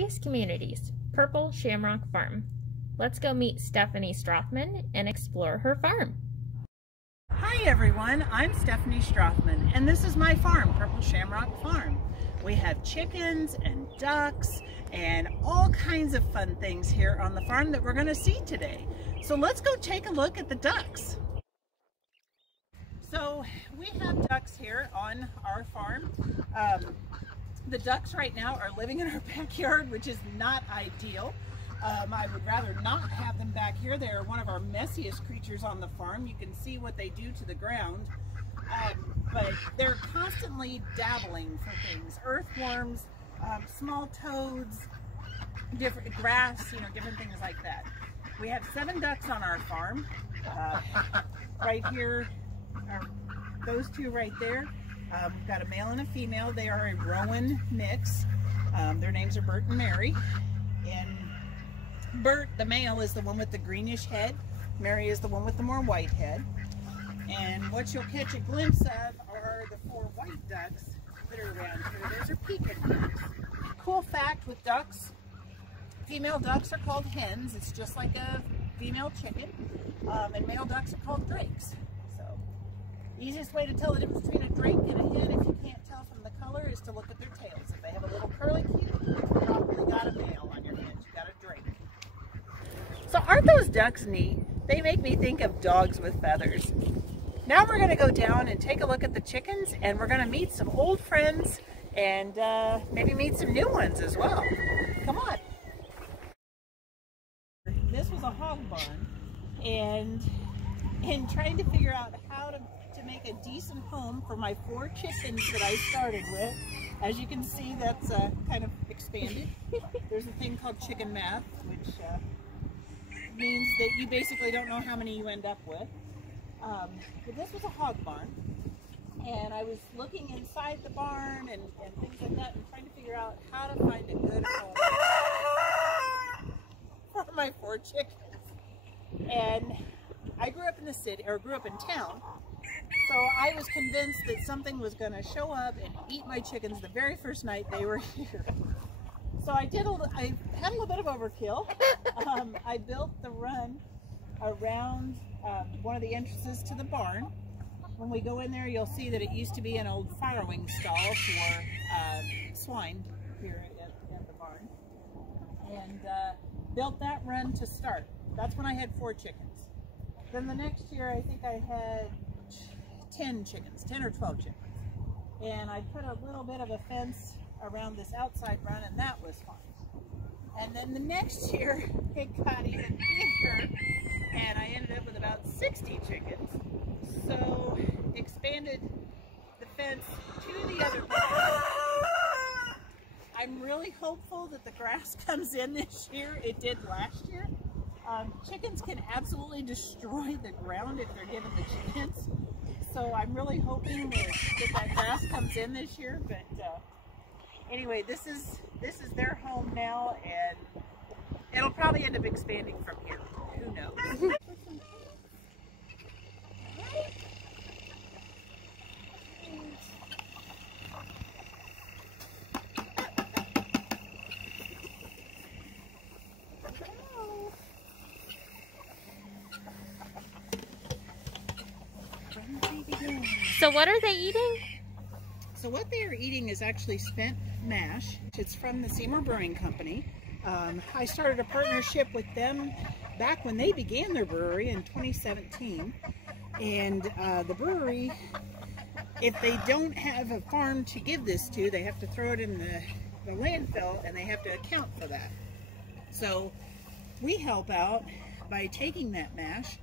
Curious Communities, Purple Shamrock Farm. Let's go meet Stephanie Strothman and explore her farm. Hi everyone, I'm Stephanie Strothman and this is my farm, Purple Shamrock Farm. We have chickens and ducks and all kinds of fun things here on the farm that we're going to see today. So let's go take a look at the ducks. So we have ducks here on our farm. The ducks right now are living in our backyard, which is not ideal. I would rather not have them back here. They are one of our messiest creatures on the farm. You can see what they do to the ground. But they're constantly dabbling for things. Earthworms, small toads, different grass, different things like that. We have 7 ducks on our farm. Right here are those 2 right there. We've got a male and a female. They are a Rowan mix. Their names are Bert and Mary. And Bert, the male, is the one with the greenish head. Mary is the one with the more white head. And what you'll catch a glimpse of are the 4 white ducks that are around here. Those are Pekin ducks. Cool fact with ducks, female ducks are called hens. It's just like a female chicken. And male ducks are called drakes. So, easiest way to tell the difference between a drake and a hen, if you can't tell from the color, is to look at their tails. If they have a little curly cue, you probably got a male on your head. You got a drake. So aren't those ducks neat? They make me think of dogs with feathers. Now we're going to go down and take a look at the chickens, and we're going to meet some old friends and maybe meet some new ones as well. Come on. This was a hog barn, and in trying to figure out how to make a decent home for my 4 chickens that I started with, as you can see, that's kind of expanded. There's a thing called chicken math, which means that you basically don't know how many you end up with. But this was a hog barn, and I was looking inside the barn and things like that, and trying to figure out how to find a good home for my 4 chickens. And I grew up in the city, or grew up in town, so I was convinced that something was going to show up and eat my chickens the very first night they were here. So I had a little bit of overkill. I built the run around one of the entrances to the barn. When we go in there, you'll see that it used to be an old farrowing stall for swine here at the barn. And built that run to start. That's when I had 4 chickens. Then the next year, I think I had 10 chickens, 10 or 12 chickens. And I put a little bit of a fence around this outside run, and that was fine. And then the next year, it got even bigger, and I ended up with about 60 chickens. So, expanded the fence to the other barn. I'm really hopeful that the grass comes in this year. It did last year. Chickens can absolutely destroy the ground if they're given the chance. So I'm really hoping that grass comes in this year. But anyway, this is their home now, and it'll probably end up expanding from here. Who knows? So what are they eating? So what they are eating is actually spent mash. It's from the Seymour Brewing Company. I started a partnership with them back when they began their brewery in 2017. And the brewery, if they don't have a farm to give this to, they have to throw it in the landfill, and they have to account for that. So we help out by taking that mash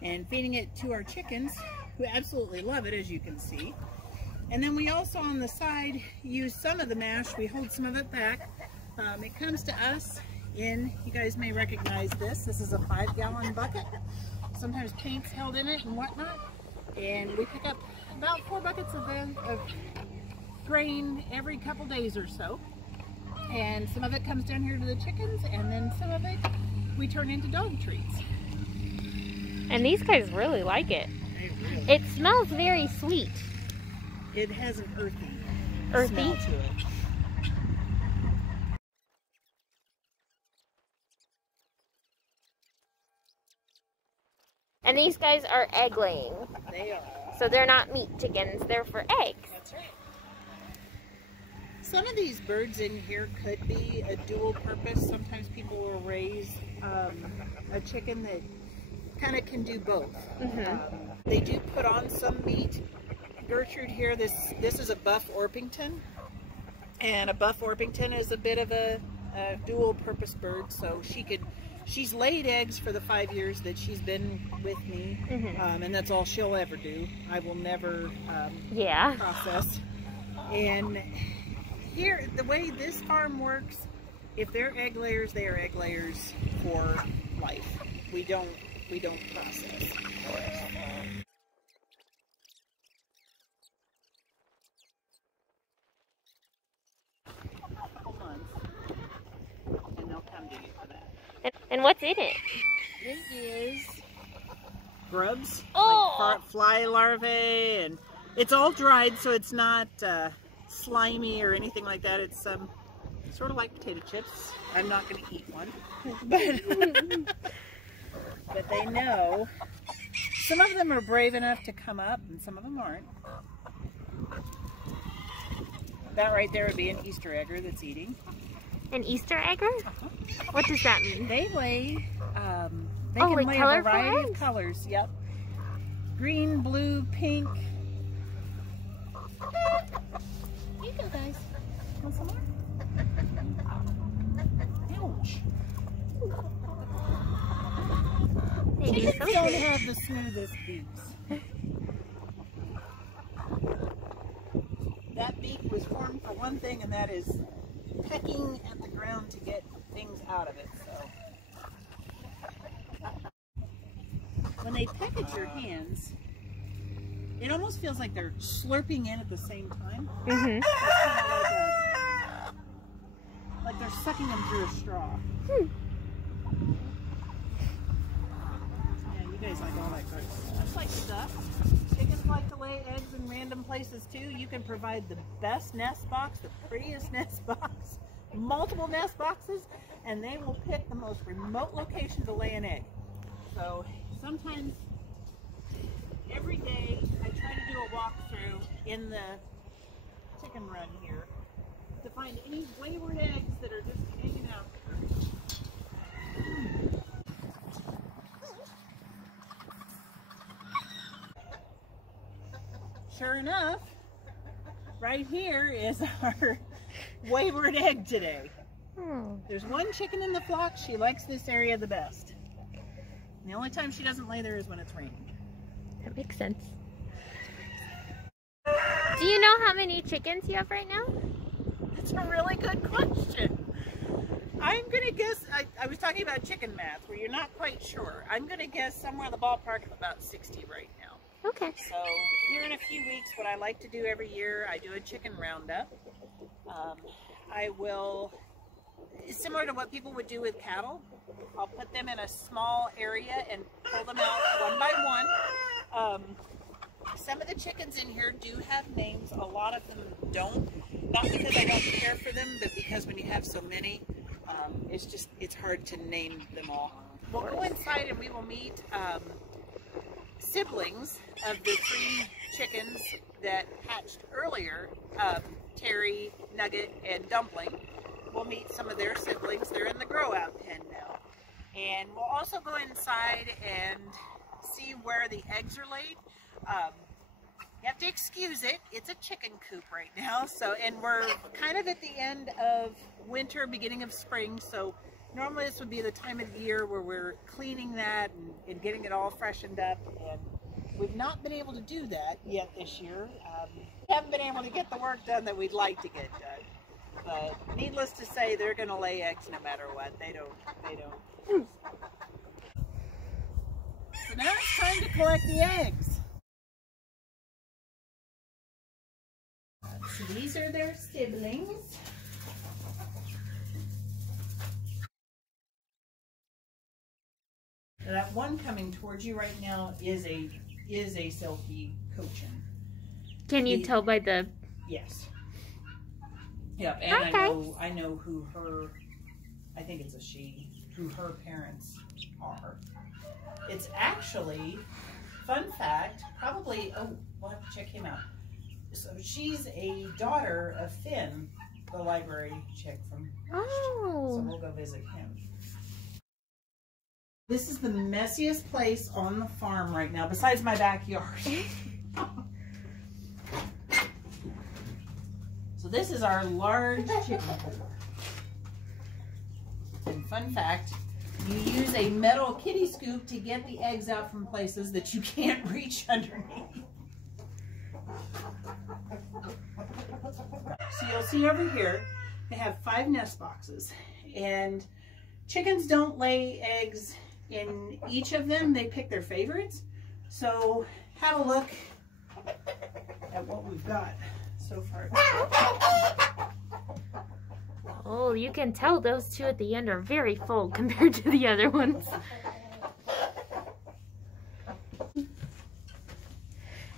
and feeding it to our chickens, who absolutely love it, as you can see. And then we also on the side use some of the mash. We hold some of it back. It comes to us in, you guys may recognize this. This is a 5-gallon bucket. Sometimes paint's held in it and whatnot. And we pick up about 4 buckets of grain every couple days or so. And some of it comes down here to the chickens, and then some of it we turn into dog treats. And these guys really like it. It smells very sweet. It has an earthy Earthy? smell to it. And these guys are egg laying. They are. So they're not meat chickens, they're for eggs. That's right. Some of these birds in here could be a dual purpose. Sometimes people will raise a chicken that kind of can do both. They do put on some meat. Gertrude here, this is a buff Orpington. And a buff Orpington is a bit of a dual purpose bird, so she's laid eggs for the 5 years that she's been with me, and that's all she'll ever do. I will never process. And here, the way this farm works, if they're egg layers, they are egg layers for life. We don't process. And what's in it? It is grubs, like fly larvae, and it's all dried, so it's not slimy or anything like that. It's sort of like potato chips. I'm not going to eat one, but they know. Some of them are brave enough to come up, and some of them aren't. That right there would be an Easter egger that's eating. An Easter egger? What does that mean? They lay, they can lay a variety of colors. Yep. Green, blue, pink. Here you go, guys. Want some more? Ouch. Chickens don't have the smoothest beaks. That beak was formed for one thing, and that is pecking at the ground to get things out of it. So when they peck at your hands, it almost feels like they're slurping in at the same time. It's kind of like they're sucking them through a straw. Yeah, you guys like all that good stuff. That's like stuff. Chickens like to lay eggs in random places too. You can provide the best nest box, the prettiest nest box, multiple nest boxes, and they will pick the most remote location to lay an egg. So sometimes, every day, I try to do a walkthrough in the chicken run here to find any wayward eggs that are just hanging out there. Sure enough, right here is our wayward egg today. There's one chicken in the flock. She likes this area the best. And the only time she doesn't lay there is when it's raining. That makes sense. Do you know how many chickens you have right now? That's a really good question. I'm going to guess, I was talking about chicken math where you're not quite sure. I'm going to guess somewhere in the ballpark of about 60 right now. Okay. So here in a few weeks, what I like to do every year, I do a chicken roundup. I will, similar to what people would do with cattle, I'll put them in a small area and pull them out one by one. Some of the chickens in here do have names. A lot of them don't. Not because I don't care for them, but because when you have so many, it's hard to name them all. We'll go inside and we will meet siblings of the 3 chickens that hatched earlier, Terry, Nugget, and Dumpling. We'll meet some of their siblings. They're in the grow out pen now. And we'll also go inside and see where the eggs are laid. You have to excuse it. It's a chicken coop right now. So, and we're kind of at the end of winter, beginning of spring. So normally this would be the time of the year where we're cleaning that and getting it all freshened up. And we've not been able to do that yet this year. We haven't been able to get the work done that we'd like to get done. But needless to say, they're going to lay eggs no matter what. They don't. So now it's time to collect the eggs. So these are their siblings. That one coming towards you right now is a silky cochin. Can you tell by the... Yes. Yep, and I know who her I think it's a she, who her parents are. It's actually, fun fact, probably, oh, we'll have to check him out. So she's a daughter of Finn, the library chick from So we'll go visit him. This is the messiest place on the farm right now, besides my backyard. So this is our large chicken coop. And fun fact, you use a metal kitty scoop to get the eggs out from places that you can't reach underneath. So you'll see over here, they have 5 nest boxes, and chickens don't lay eggs in each of them. They pick their favorites. So have a look at what we've got so far. Oh, you can tell those two at the end are very full compared to the other ones.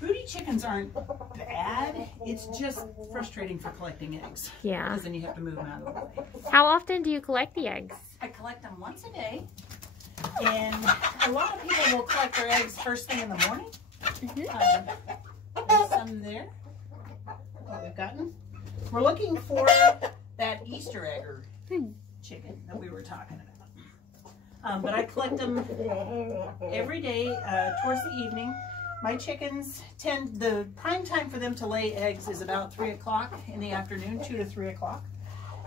Broody chickens aren't bad. It's just frustrating for collecting eggs. Yeah. Because then you have to move them out of the way. How often do you collect the eggs? I collect them once a day. And a lot of people will collect their eggs first thing in the morning. There's some there. What we've gotten. We're looking for that Easter egger chicken that we were talking about. But I collect them every day towards the evening. My chickens the prime time for them to lay eggs is about 3 o'clock in the afternoon, 2 to 3 o'clock.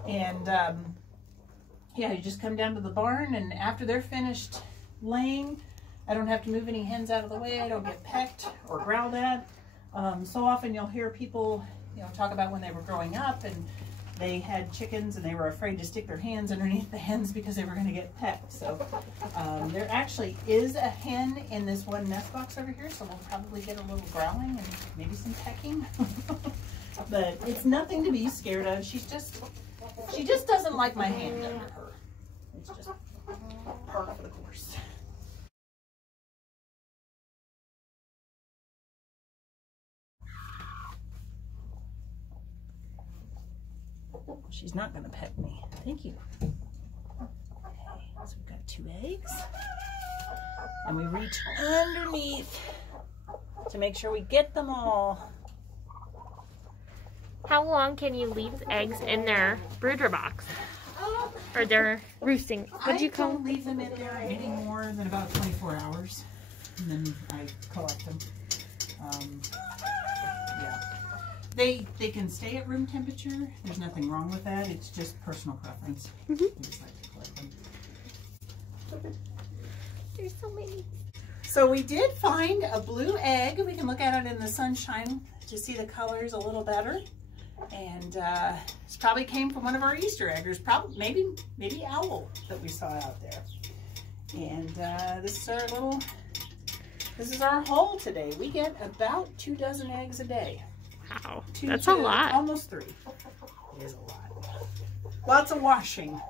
And yeah, you just come down to the barn, and after they're finished laying, I don't have to move any hens out of the way. I don't get pecked or growled at. So often you'll hear people, talk about when they were growing up and they had chickens and they were afraid to stick their hands underneath the hens because they were going to get pecked. So there actually is a hen in this one nest box over here, so we'll probably get a little growling and maybe some pecking. But it's nothing to be scared of. She just doesn't like my hand under her. It's just part of the course. She's not going to peck me. Thank you. Okay, so we've got 2 eggs. And we reach underneath to make sure we get them all. How long can you leave eggs in their brooder box? Or their roosting? I don't leave them in there any more than about 24 hours. And then I collect them. Yeah. They can stay at room temperature. There's nothing wrong with that. It's just personal preference. I just like to collect them. There's so many. So we did find a blue egg. We can look at it in the sunshine to see the colors a little better. And this probably came from one of our Easter eggers. Probably maybe owl that we saw out there. And this is our haul today. We get about 2 dozen eggs a day. Wow, that's a lot. Almost 3. It is a lot. Lots of washing.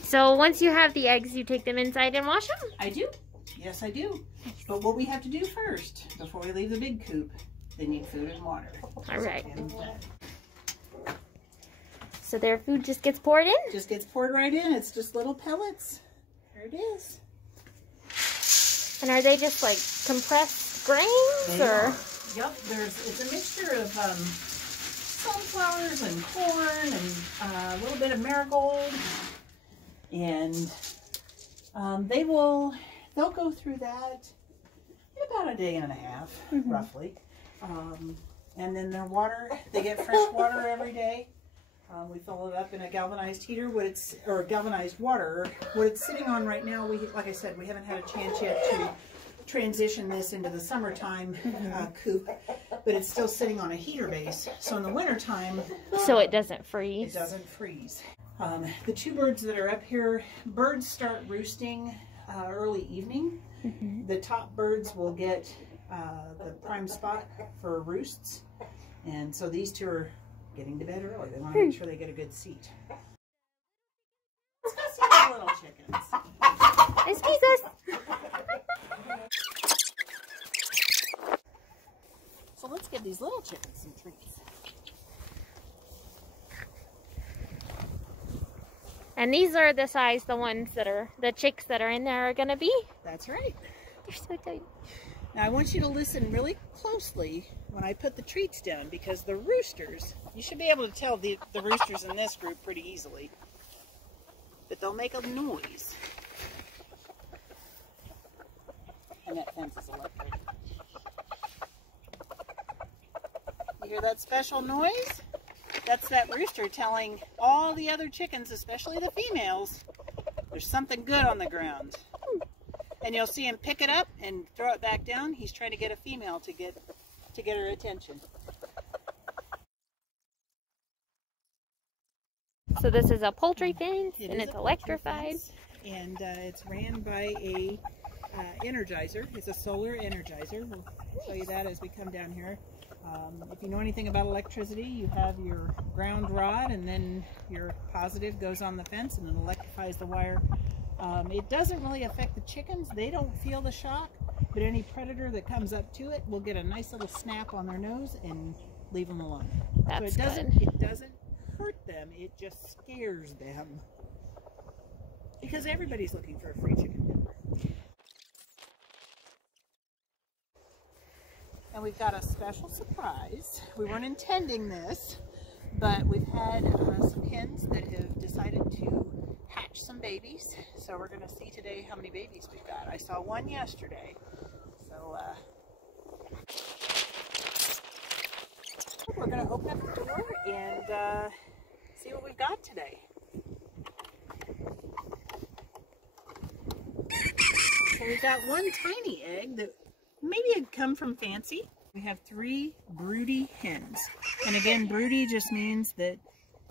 So once you have the eggs, you take them inside and wash them? I do. Yes, I do. But what we have to do first, before we leave the big coop, they need food and water. All right. So their food just gets poured in? Just gets poured right in. It's just little pellets. There it is. And are they just like compressed grains? Or? Yep, it's a mixture of sunflowers and corn and a little bit of marigold, and they'll go through that in about a day and a half, roughly. And then their water, they get fresh water every day. We fill it up in a galvanized heater, or galvanized water. What it's sitting on right now, like I said, we haven't had a chance yet to transition this into the summertime coop, but it's still sitting on a heater base. So in the wintertime, so it doesn't freeze. It doesn't freeze. The 2 birds that are up here, birds start roosting early evening. The top birds will get the prime spot for roosts, and so these 2 are getting to bed early. They want to make sure they get a good seat. Let's go see the little chickens. Excuse us. So let's give these little chickens some treats. And these are the size the ones that are, the chicks that are in there are going to be? That's right. They're so tiny. Now I want you to listen really closely when I put the treats down, because the roosters, you should be able to tell the roosters in this group pretty easily, but they'll make a noise. And that fence is electric. You hear that special noise? That's that rooster telling all the other chickens, especially the females, there's something good on the ground. And you'll see him pick it up and throw it back down. He's trying to get a female to get her attention. So this is a poultry fence, and it's electrified. And it's ran by a energizer. It's a solar energizer. We'll show you that as we come down here. If you know anything about electricity, you have your ground rod, and then your positive goes on the fence and it electrifies the wire. It doesn't really affect the chickens. They don't feel the shock, but any predator that comes up to it will get a nice little snap on their nose and leave them alone. That's so it doesn't hurt them, it just scares them. Because everybody's looking for a free chicken dinner. And we've got a special surprise. We weren't intending this, but we've had some hens that have decided to hatch some babies. So we're going to see today how many babies we've got. I saw one yesterday. So we're going to open up the door and see what we've got today. So we've got one tiny egg that maybe had come from Fancy. We have 3 broody hens. And again, broody just means that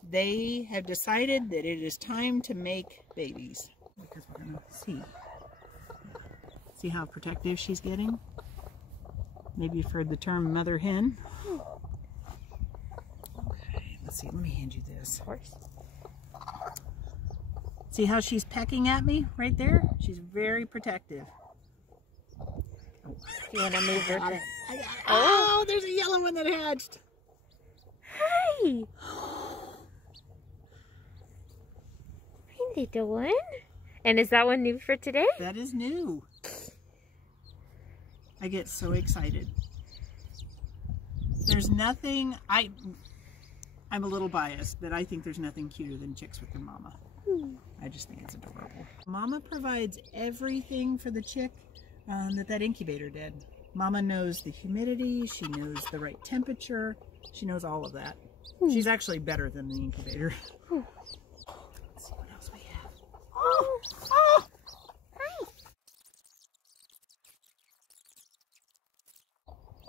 they have decided that it is time to make babies. Because we're going to see how protective she's getting. Maybe you've heard the term mother hen. Okay, let's see. Let me hand you this. Of course. See how she's pecking at me right there? She's very protective. You want to move her? Oh, there's a yellow one that hatched. Hi. Hi, little one. And is that one new for today? That is new. I get so excited. There's nothing, I'm a little biased, but I think there's nothing cuter than chicks with their mama. I just think it's adorable. Mama provides everything for the chick that incubator did. Mama knows the humidity, she knows the right temperature, she knows all of that. She's actually better than the incubator. Let's see what else we have. Oh! Oh! Hi!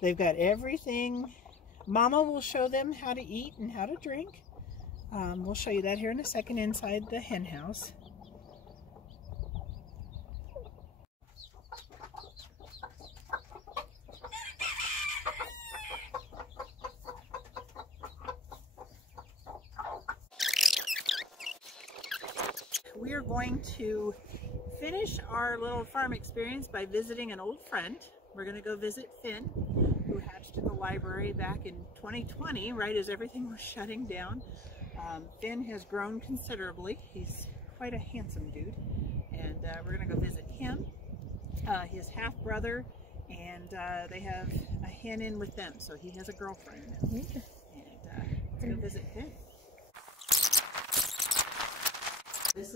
They've got everything. Mama will show them how to eat and how to drink. We'll show you that here in a second inside the hen house. We are going to finish our little farm experience by visiting an old friend. We're going to go visit Finn, who hatched at the library back in 2020, right as everything was shutting down. Finn has grown considerably. He's quite a handsome dude, and we're going to go visit him, his half-brother, and they have a hen in with them, so he has a girlfriend now. And let's go visit Finn. This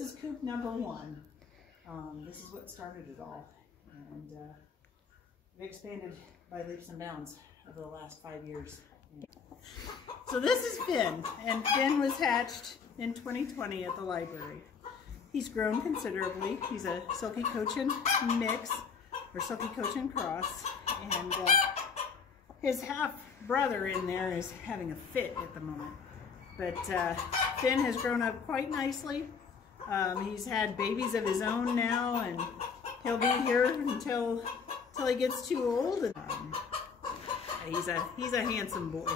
is coop number 1. This is what started it all, and we've expanded by leaps and bounds over the last 5 years. So this is Finn, and Finn was hatched in 2020 at the library. He's grown considerably. He's a Silky Cochin mix, or Silky Cochin cross, and his half-brother in there is having a fit at the moment. But Finn has grown up quite nicely. He's had babies of his own now, and he'll be here until he gets too old. And, he's a handsome boy.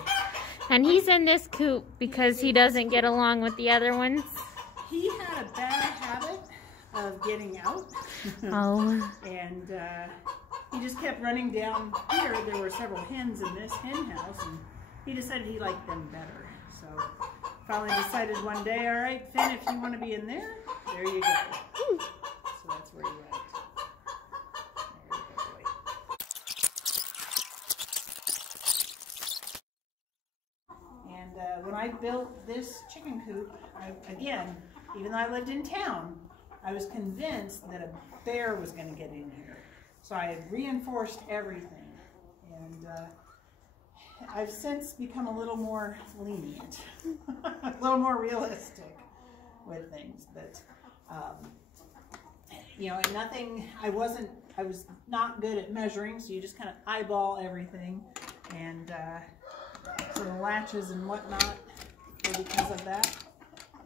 And he's in this coop because he doesn't get along with the other ones. He had a bad habit of getting out. Oh. And he just kept running down here. There were several hens in this hen house, and he decided he liked them better. So finally decided one day, all right, Finn, if you want to be in there, there you go. So that's where you're at. There you go, boy. And when I built this chicken coop, again, even though I lived in town, I was convinced that a bear was going to get in here. So I had reinforced everything. And I've since become a little more lenient, a little more realistic with things. But, you know, and nothing, I was not good at measuring, so you just kind of eyeball everything. And so the latches and whatnot were because of that.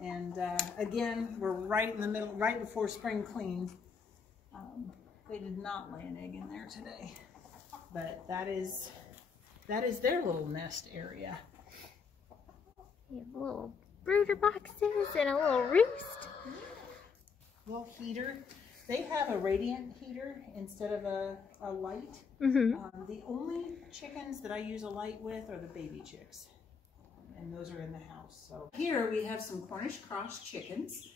And again, we're right in the middle, right before spring clean. They did not lay an egg in there today, but that is their little nest area. You have little brooder boxes and a little roost. Little heater. They have a radiant heater instead of a light. The only chickens that I use a light with are the baby chicks, and those are in the house. So here we have some Cornish cross chickens.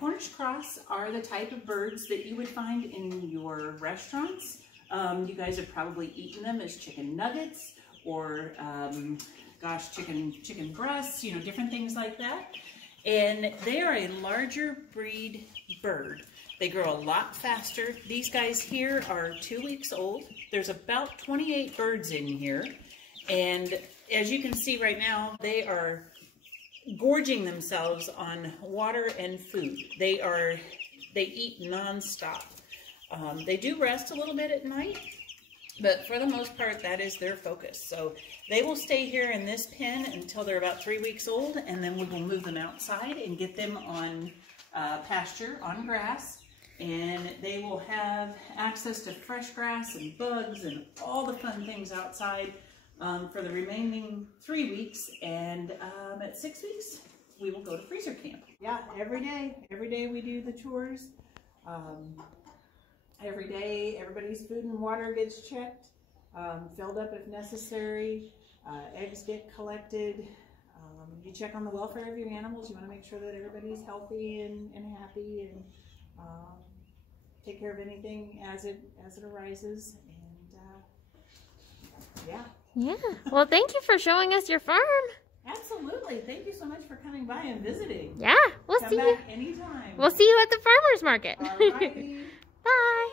Cornish cross are the type of birds that you would find in your restaurants. You guys have probably eaten them as chicken nuggets or, gosh, chicken breasts, you know, different things like that. And they are a larger breed bird. They grow a lot faster. These guys here are 2 weeks old. There's about 28 birds in here. And as you can see right now, they are gorging themselves on water and food. They eat nonstop. They do rest a little bit at night, but for the most part, that is their focus. So they will stay here in this pen until they're about 3 weeks old, and then we will move them outside and get them on pasture, on grass, and they will have access to fresh grass and bugs and all the fun things outside for the remaining 3 weeks, and at 6 weeks, we will go to freezer camp. Yeah, every day we do the tours. Every day, everybody's food and water gets checked, filled up if necessary. Eggs get collected. You check on the welfare of your animals. You want to make sure that everybody's healthy and happy, and take care of anything as it arises. And yeah. Yeah. Well, thank you for showing us your farm. Absolutely. Thank you so much for coming by and visiting. Yeah. We'll see you. Come back anytime. We'll see you at the farmer's market. All righty. Bye.